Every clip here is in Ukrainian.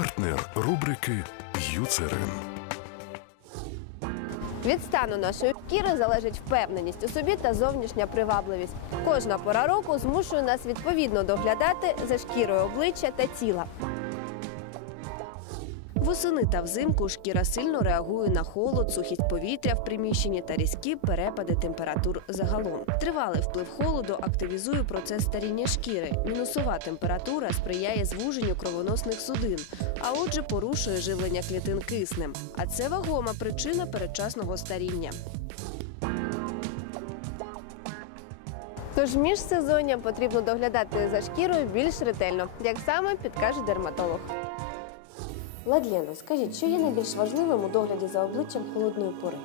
Партнер рубрики Юцерин. Від стану нашої шкіри залежить впевненість у собі та зовнішня привабливість. Кожна пора року змушує нас відповідно доглядати за шкірою обличчя та тіла. Восени та взимку шкіра сильно реагує на холод, сухість повітря в приміщенні та різкі перепади температур загалом. Тривалий вплив холоду активізує процес старіння шкіри. Мінусова температура сприяє звуженню кровоносних судин, а отже порушує живлення клітин киснем. А це вагома причина передчасного старіння. Тож міжсезонням потрібно доглядати за шкірою більш ретельно, як саме підкаже дерматолог. Ладлено, скажіть, що є найбільш важливим у догляді за обличчям холодної пори?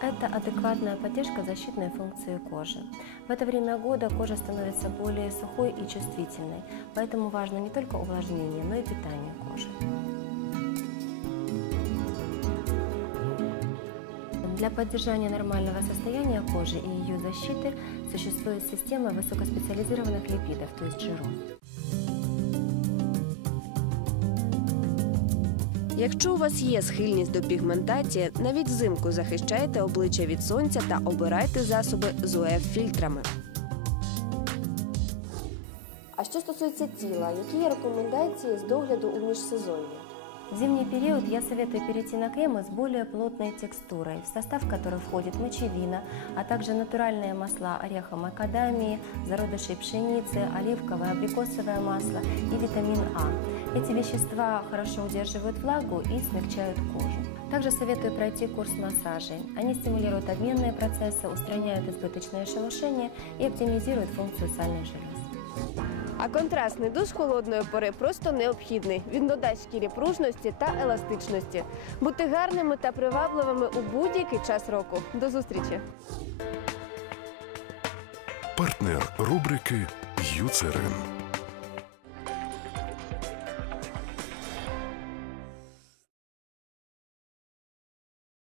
Это адекватная поддержка защитной функции кожи. В это время года кожа становится более сухой и чувствительной, поэтому важно не только увлажнение, но и питание кожи. Для поддержания нормального состояния кожи и ее защиты существует система высокоспециализированных липидов, то есть жиров. Якщо у вас є схильність до пігментації, навіть взимку захищайте обличчя від сонця та обирайте засоби з УФ-фільтрами. А що стосується тіла, які є рекомендації з догляду у міжсезоння? В зимний период я советую перейти на кремы с более плотной текстурой, в состав которой входит мочевина, а также натуральные масла ореха макадамии, зародышей пшеницы, оливковое, абрикосовое масло и витамин А. Эти вещества хорошо удерживают влагу и смягчают кожу. Также советую пройти курс массажей. Они стимулируют обменные процессы, устраняют избыточное шелушение и оптимизируют функцию сальных желез. А контрастний душ холодної пори просто необхідний. Він додасть шкірі пружності та еластичності. Бути гарними та привабливими у будь-який час року. До зустрічі! Партнер рубрики Юцерин.